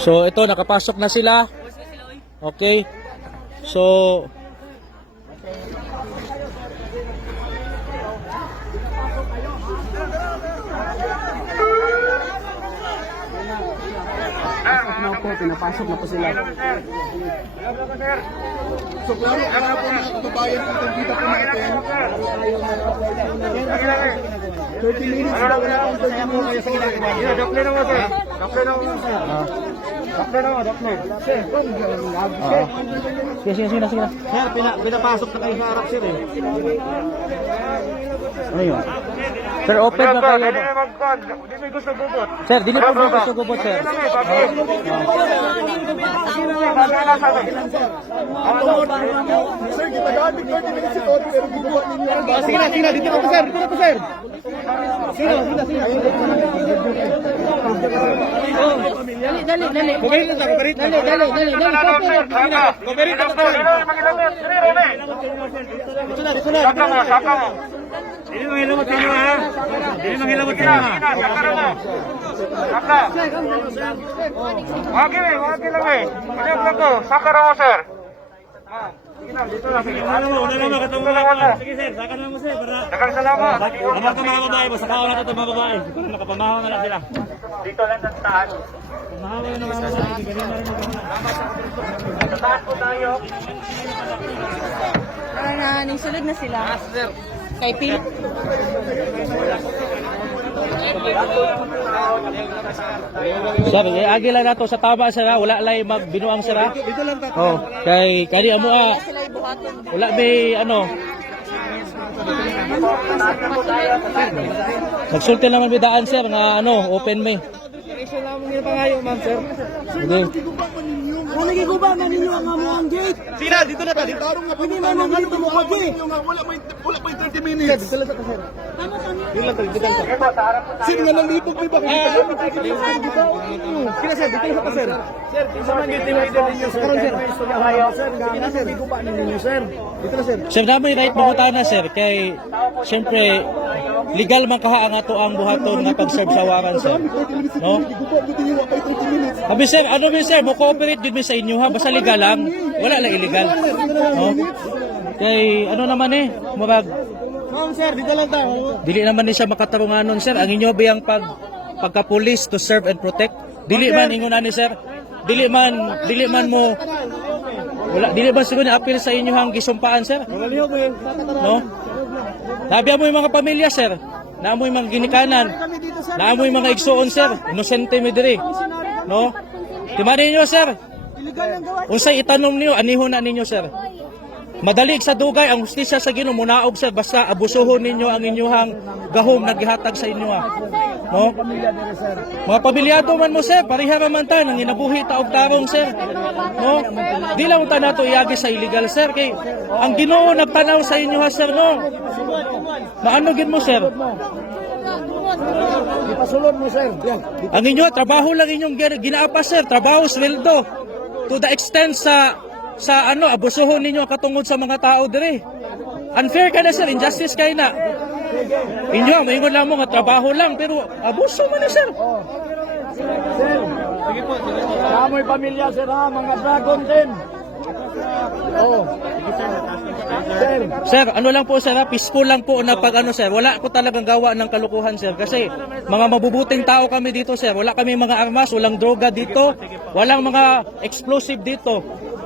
So ito, nakapasok na sila. Okay. So pinapasok na po sila. So klaro, para po mga kababayan, kung kita po natin, 30 minutes na wala pang 30 minutes sa ginagawa. Dokle naman sir. Dokle naman sir. Dokle naman, dokle. sige. Sir, pinapasok na kayo sa harap sir eh. Ayun. Sir, open na kayo. Dili na mag-con. Dili may gusto gubot. Sir, dili po mo gusto gubot, sir. Sir, kita gamit 30 minutes ito, pero ginawa ninyo. Sige na, dito na po sir, dito na po sir. Dali. Kumain lang sa kumain. Dali. Kumain lang sa Dito na. Saka mo. Dili manghilamot ninyo ha. Dili manghilamot ninyo ha. Saka. Wagi lang eh. Pagyan lang ko. Saka raw mo sir. Dito na. Una naman katong mga. Sige sir, saka na mo sir para Dagang salamat. amang ka mga babae, basta kaon natin itong mga babae. Para makapamahaw na lang sila. Dito lang sa taas. Pamahaw na ng mga babae, hindi ganyan na rin Sa taas po tayo. Sulod na sila. Kay Pete. Sir, agi lang nato sa tama, sir. Wala lay magbinuang, sir. Dito lang tayo. Oh, kay kani amo Sila ibuhaton. wala may ano. Nagsulti naman bidaan, sir, nga ano, open may. Sige. Ano nagiguba man ninyo ang amuang gate? Sira, dito na ta. Dito arong nga. Hindi man dito mo kagi. Wala pa yung 30 minutes. Dito lang ta sir. Dito lang ta. Sino nga nang libog may bakit? Kina sir, dito ka sir. Sir, isa man gate ninyo sir. Karon sir. Sir, nga sir. Giguba ninyo sir. Dito na sir. Sir, namoy right mangutana, sir, kay syempre legal man kaha ang ato ang buhaton nga pag-serve sa waran, sir. No? Giguba dito yung wakay 30 minutes. Abi sir, ano ba sir, mo cooperate din mi sa inyo ha, basta legal lang. Wala lang illegal. No? Kay ano naman murag Sir, dito lang tayo. dili naman ni siya makatarunganon, sir. Ang inyo biyang pagka-police to serve and protect. Dili man ingon ani, sir. Dili man mo dili ba siguro ni appeal sa inyo hang gisumpaan, sir? No? Nabiya mo yung mga pamilya, sir. Naamoy mga ginikanan. Naamoy mga igsuon, sir. Inosente mi diri. No? Timanin niyo, sir. Unsay itanom niyo, anihon na ninyo, sir. Madalig sa dugay ang hustisya sa Ginoo munaog, sir, basta abusuhon ninyo ang inyong gahom nagihatag sa inyo, ha. No? Mga pamilyado man mo, sir, pareha man ta nang inabuhi ta og tarong, sir. No? Di lang ta nato iagi sa illegal, sir, kay ang Ginoo nagtanaw sa inyo, ha, sir, no? Maano gid mo, sir? Ipasulod mo sir. Ang inyo trabaho lang inyong ginaapa, sir, trabaho sweldo to the extent sa ano abusuhon ninyo katungod sa mga tao dire. Unfair ka na, sir, injustice kay na. Inyo maingon lang mo nga trabaho lang pero abuso man na, sir. Sir, sige po. Kamoy pamilya sir ha, mga dragon din. Oh. Sir, Sir, ano lang po, sir, peaceful lang po na pag ano, sir. Wala ko talagang gawa ng kalukuhan, sir, kasi mga mabubuting tao kami dito, sir. Wala kami mga armas, walang droga dito, walang mga explosive dito.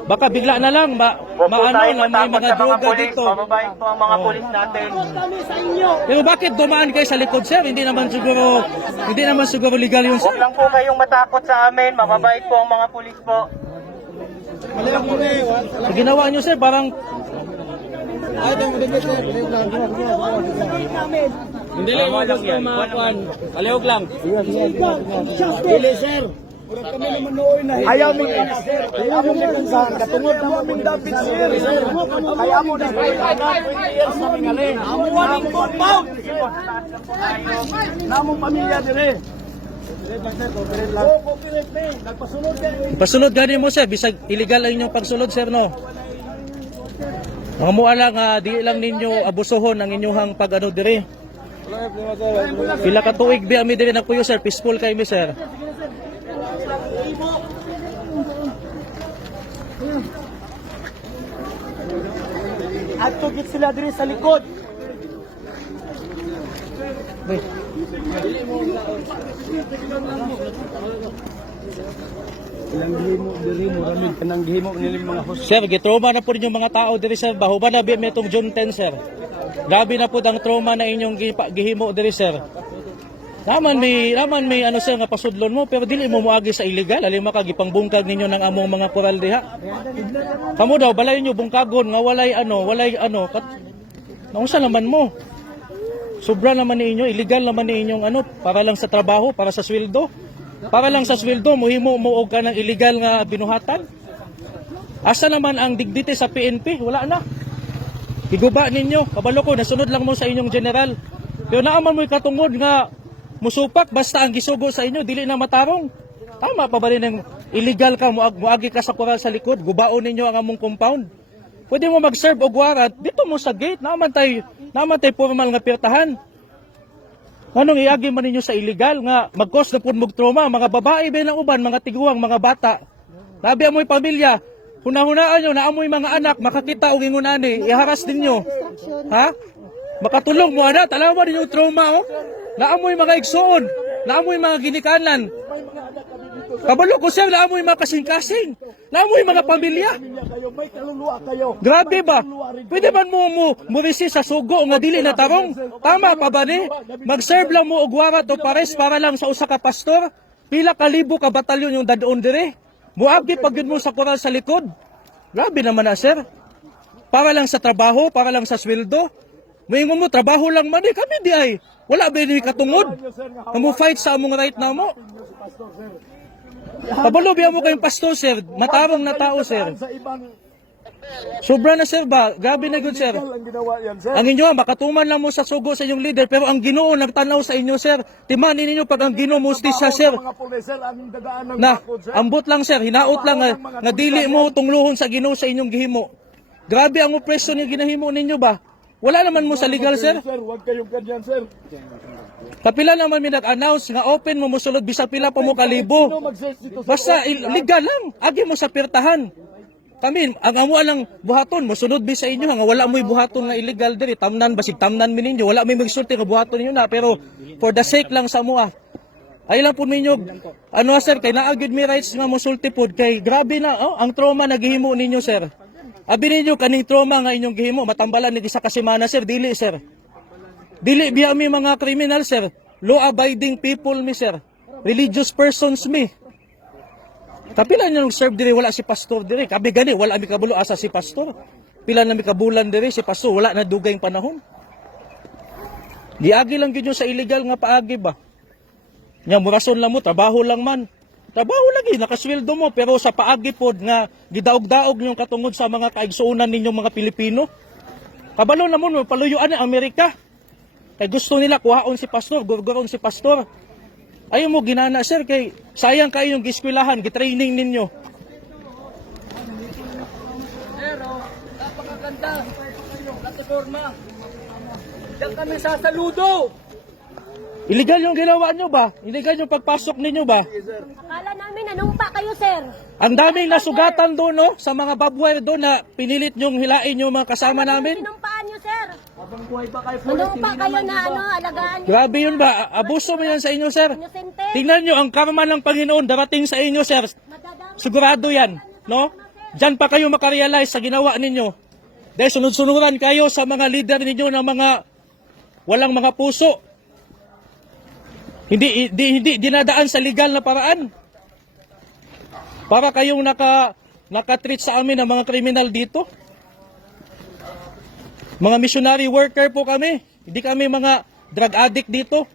Baka bigla na lang maano na may mga droga dito. Mababayin po ang mga pulis natin. Pero bakit dumaan kayo sa likod, sir? Hindi naman siguro legal yun, sir. Huwag lang po kayong matakot sa amin. Mababait po ang mga pulis po. Ginawa nyo, sir, parang Hindi lang mo lang yan. Palihog lang. dili sir. Ayaw mo sir. Ayaw mo sa katungod na mo ming David sir. Ayaw mo na 20 years na mingali. Amo waning compound. Namong pamilya dire. pasunod gani mo, sir. Bisag illegal lang inyong pagsulod, sir, no? Mga mua lang, di lang ninyo abusuhon ang inyong pag-ano dire. Pila ka tuig bi ami dire nagpuyo, sir. Peaceful kay mi, sir. At tugit sila diri sa likod. Pinanghimo diri mo ramin pinanghimo nila mga host. Sir, gitrauma na po yung mga tao diri sir. Bahuban na biya itong June 10 sir. Grabe na po ang trauma na inyong gihimo diri sir. Naman may ano sir nga pasudlon mo pero dili mo moagi sa illegal alima ka gipangbungkag ninyo ng among mga koral diha. Kamo daw balay nyo bungkagon nga walay ano naunsa naman mo. Sobra naman ninyo, illegal naman ninyong ano para lang sa trabaho, para sa sweldo. Para lang sa sweldo mohimo mo og ka ng illegal nga binuhatan. Asa naman ang digdite sa PNP? Wala na. Higuba ninyo, kabalo ko nasunod lang mo sa inyong general. Pero naaman mo'y katungod nga musupak basta ang gisugo sa inyo dili na matarong. Tama pa ba rin ang illegal ka muagi ka sa koral sa likod, gubaon ninyo ang among compound. Pwede mo mag-serve og warrant dito mo sa gate, naman tay formal nga pirtahan. Anong iagi man ninyo sa illegal nga mag-cause na pud mog trauma mga babae bilang uban, mga tiguang, mga bata. Labi amoy pamilya, hunahunaan nyo na amoy mga anak makakita og ingunani, iharas ninyo. Ha? Makatulong mo ana, talawa ninyo trauma oh. Naamoy mga igsoon, naamoy mga ginikanan. Kabalo ko sir, naamoy mga kasing-kasing, naamoy mga pamilya. May kaluluwa kayo. Grabe ba? Pwede man mo resist sa sugo nga dili na tarong? Tama pa ba ni? Mag-serve lang mo og warrant o pares para lang sa usa ka pastor? Pila ka libo ka batalyon yung dadon dire? Muagi pag yun mo sa koral sa likod? Grabe naman na sir. Para lang sa trabaho, para lang sa sweldo. May mo trabaho lang man eh. Kami di ay. Wala ba ni katungod? Kamu fight sa among right na mo? Pabalo biya mo kayong pastor sir. Matarong na tao sir. Sa ibang Sobra na sir ba? Grabe na good sir. ang ginawa yan, sir. Ang inyo, makatuman lang mo sa sugo sa inyong leader, pero ang Ginoo nagtanaw sa inyo, sir. Timanin ninyo pag ang Ginoo mustisya, sir. Mga pulis, sir, ang dagaan ng Na, bakod, sir. ambot lang, sir. Hinaot lang, nga dili mo tungluhon sa Ginoo sa inyong gihimo. Grabe ang opresyon yung ginahimo ninyo ba? Wala naman mo sa legal, sir. Sir, huwag kayong ganyan, sir. Kapila naman may nag-announce nga open mo musulod bisa pila pa mo Sino kalibo. mag-search dito sa Basta legal lang. Agi mo sa pirtahan. Kami, ang amo lang buhaton, mosunod bi sa inyo nga wala mo'y buhaton nga illegal diri, tamnan basig tamnan mi ninyo, wala may magsulti nga buhaton ninyo na, pero for the sake lang sa mua. Ay lang po ninyo, ano sir, kay naagid mi rights nga mosulti pod kay grabe na ang trauma na gihimo ninyo sir. Abi ninyo kaning trauma nga inyong gihimo, matambalan ni isa ka semana sir, dili sir. Dili biya mi mga criminal sir, law abiding people mi sir. Religious persons mi. Kapila niya nung serve diri wala si pastor diri. Kabi gani wala mi kabulo asa si pastor. Pila na mi kabulan diri si pastor wala na dugay panahon. Giagi lang gyud sa illegal nga paagi ba. Nya murason lang mo trabaho lang man. Trabaho lagi nakasweldo mo pero sa paagi pod nga gidaog-daog yung katungod sa mga kaigsuonan ninyong mga Pilipino. Kabalo na mo paluyuan ang Amerika. Kay gusto nila kuhaon si pastor, gurguron si pastor. Ayaw mo ginana sir kay sayang kayo yung giskwelahan, gitraining ninyo. Pero, napakaganda. Plataforma. Diyan kami sasaludo. Illegal yung ginawa nyo ba? Illegal yung pagpasok ninyo ba? Akala namin nanumpa kayo, sir. Ang daming nasugatan doon no, sa mga babwire doon na pinilit nyong hilain yung mga kasama namin. Sinumpaan nyo, sir. Habang buhay pa kayo, pulis, Nanumpa kayo na alagaan nyo. Grabe yun ba? Abuso mo yan sa inyo sir. Inosente. Tingnan nyo, ang karma ng Panginoon darating sa inyo sir. Madadami. Sigurado yan. No? Diyan pa kayo makarealize sa ginawa ninyo. Dahil sunod-sunuran kayo sa mga leader ninyo ng mga walang mga puso. Hindi dinadaan sa legal na paraan. Para kayong nakatreat sa amin ng mga kriminal dito. Mga missionary worker po kami. Hindi kami mga drug addict dito.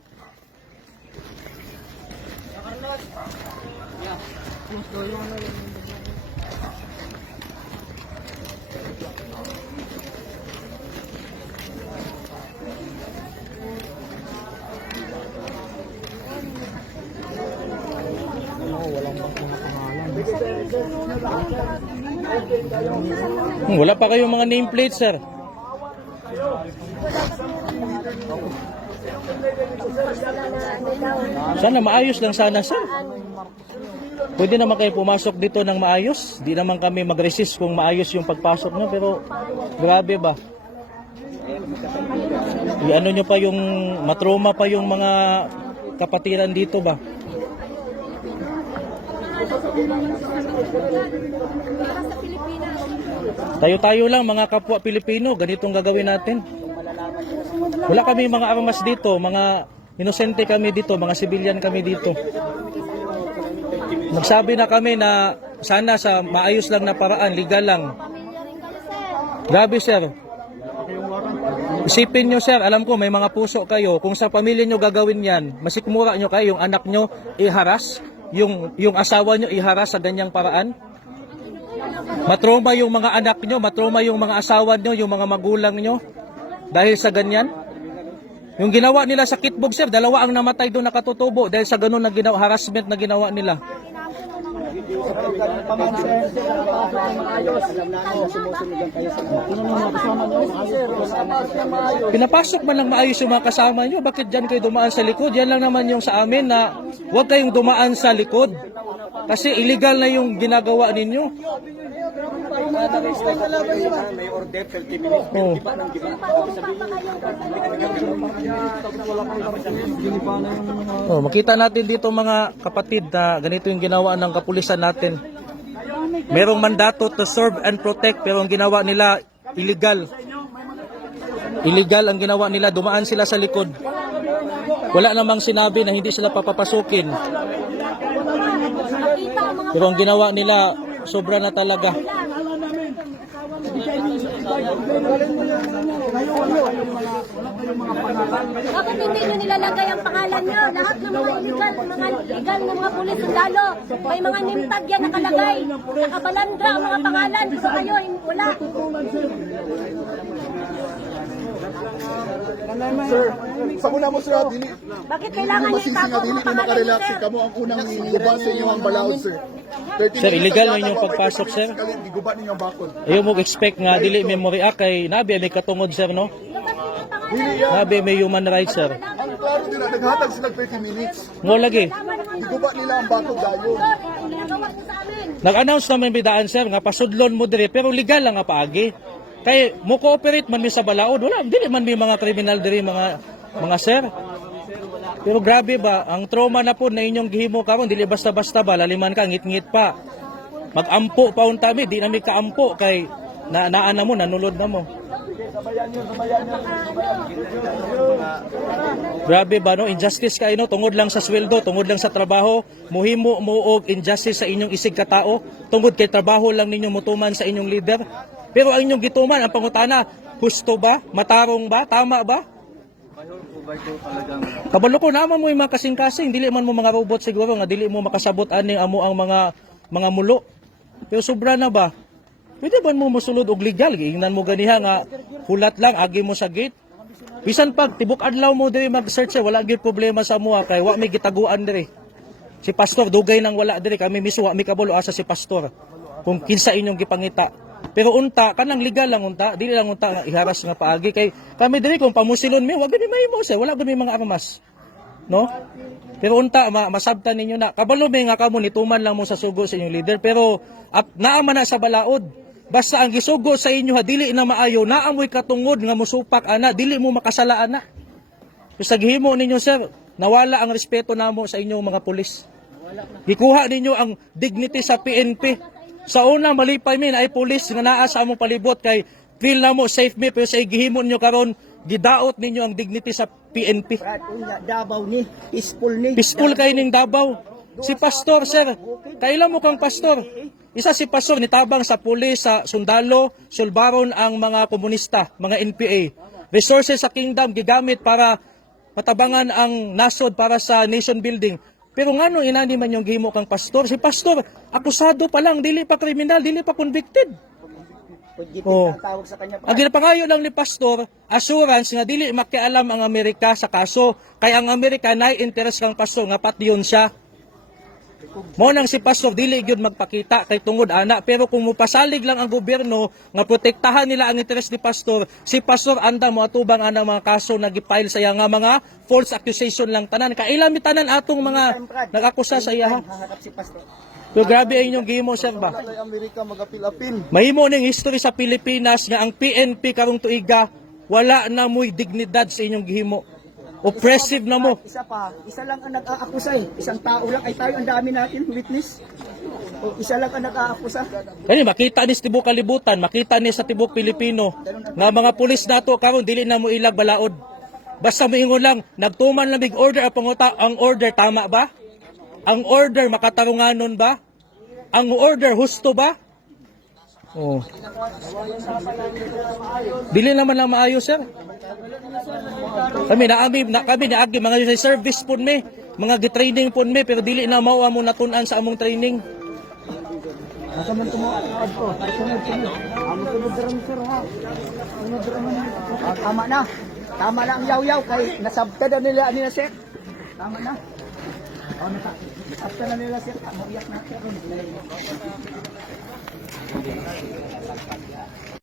Wala pa kayong mga nameplate, sir. Sana maayos lang sana, sir. Pwede naman kayo pumasok dito ng maayos. Di naman kami mag-resist kung maayos yung pagpasok nyo. Pero grabe ba? Ano nyo pa yung matroma pa yung mga kapatiran dito ba? Tayo-tayo lang mga kapwa Pilipino, ganitong gagawin natin. Wala kami mga armas dito, mga inosente kami dito, mga sibilyan kami dito. Nagsabi na kami na sana sa maayos lang na paraan, legal lang. Grabe sir. Isipin nyo sir, alam ko may mga puso kayo, kung sa pamilya nyo gagawin yan, masikmura nyo kayo, yung anak nyo iharas, yung asawa nyo iharas sa ganyang paraan. Matroma yung mga anak nyo, matroma yung mga asawa nyo, yung mga magulang nyo, dahil sa ganyan. Yung ginawa nila sa Kitbog sir, 2 ang namatay doon nakatutubo dahil sa ganun na ginawa, harassment na ginawa nila. Pinapasok man lang maayos yung mga kasama nyo, bakit dyan kayo dumaan sa likod? Yan lang naman yung sa amin na huwag kayong dumaan sa likod. Kasi illegal na yung ginagawa ninyo. Makita natin dito mga kapatid na ganito yung ginawa ng kapulisan natin. Merong mandato to serve and protect pero ang ginawa nila illegal. Illegal ang ginawa nila, dumaan sila sa likod. Wala namang sinabi na hindi sila papapasukin. Pero ang ginawa nila, sobra na talaga. Bakit hindi nyo nilalagay ang pangalan nyo? Lahat ng mga illegal na mga pulis sundalo. May mga nimtag yan nakalagay. Nakabalandra ang mga pangalan. Gusto kayo, wala. Sir, sa una mo sir, dili. Bakit kailangan nyo Masisi itago nga ang dili mga ni pangalan nyo, makarelax sir? kamo ang unang guba sa inyo ang balaod sir. Sir, illegal na inyong pagpasok, sir. Giguba ninyo ang bakod. Ayaw mo expect nga dili memory act kay nabi may katungod sir no? Dili yan. Nabi may human rights sir. Ang klaro din na naghatag sila 30 minutes. Ngo lagi. Giguba nila ang bakod dayon. Ginagawa nyo sa amin. Nag-announce naman bidaan sir nga pasudlon mo dire pero legal lang nga paagi. Kay mo cooperate man mi sa balaod, wala dili man mi mga criminal dire mga sir. Pero grabe ba, ang trauma na po na inyong gihimo karon dili basta-basta ba laliman ka ngit-ngit pa. Mag-ampo pa unta mi, di na mi kaampo kay naan na mo nanulod na mo. Grabe ba no, injustice kayo no, tungod lang sa sweldo, tungod lang sa trabaho, muhimo mo og injustice sa inyong isig ka tao, tungod kay trabaho lang ninyo mutuman sa inyong leader. Pero ang inyong gituman, ang pangutana, husto ba? Matarong ba? Tama ba? Kabalo ko naman mo yung mga kasing-kasing, dili man mo mga robot siguro nga dili mo makasabot ani amo ang mga mulo. Pero sobra na ba? Pwede ba mo musulod og legal? Ingnan mo ganiha nga hulat lang agi mo sa gate. Bisan pag tibok adlaw mo diri mag-search wala gyud problema sa amuha kay wa may gitaguan diri. Si pastor dugay nang wala diri kami mismo wa mi kabalo asa si pastor. Kung kinsa inyong gipangita. Pero unta kanang legal lang unta, dili lang unta nga iharas nga paagi kay kami diri kung pamusilon mi wa gani mahimo sir, wala gani mga armas. No? Pero unta masabtan ninyo na kabalo may nga kamo nituman lang mo sa sugo sa inyong leader pero naa man na sa balaod. Basta ang gisugo sa inyo ha dili na maayo, naamoy katungod nga musupak ana, dili mo makasala ana. So, sa gihimo ninyo sir, nawala ang respeto namo sa inyong mga pulis. Gikuha ninyo ang dignity sa PNP. Sa una malipay min ay pulis nga naa sa among palibot kay feel na mo safe me pero sa gihimo ninyo karon gidaot ninyo ang dignity sa PNP. Davao ni, peaceful ni. Peaceful kay ning Davao. Si pastor sir, kailan mo kang pastor? Isa si pastor nitabang sa pulis, sa sundalo, sulbaron ang mga komunista, mga NPA. Resources sa kingdom gigamit para patabangan ang nasod para sa nation building. Pero ngano inani man yung gihimo kang pastor? Si pastor, akusado pa lang, dili pa kriminal, dili pa convicted. Oh. Ang ginapangayo lang ni pastor, assurance nga dili makialam ang Amerika sa kaso, kaya ang Amerika nay interest kang pastor nga pati yun siya. Mo nang si pastor dili gyud magpakita kay tungod ana, pero kung mupasalig lang ang gobyerno nga protektahan nila ang interes ni pastor, si pastor anda mo atubang anang mga kaso na gipile sa iya nga mga false accusation lang tanan. Kailan mi tanan atong mga nag-akusa sa iya ha? So grabe ang inyong gihimo sir ba? Amerika mag-apil-apil. Mahimo ning history sa Pilipinas nga ang PNP karong tuiga wala na mo'y dignidad sa inyong gihimo. Oppressive na mo. Isa lang ang nag-aakusa eh. Isang tao lang ay tayo, ang dami natin witness. O, isa lang ang nag-aakusa. Kani makita ni sa tibok kalibutan, makita ni sa tibok Pilipino nga mga pulis nato karon dili na mo ilag balaod. Basta moingon lang nagtuman lang big order ang order tama ba? Ang order makatarunganon ba? Ang order husto ba? Oh. Dili naman lang maayo sir. Kami naagi mga service pun mi, mga gitraining pun mi, pero dili na mao amo natun-an sa among training. Tama na. Tama na ang yaw-yaw kay nasabta na nila ni sir. Tama na. Nasabta na nila sir. Iyak na.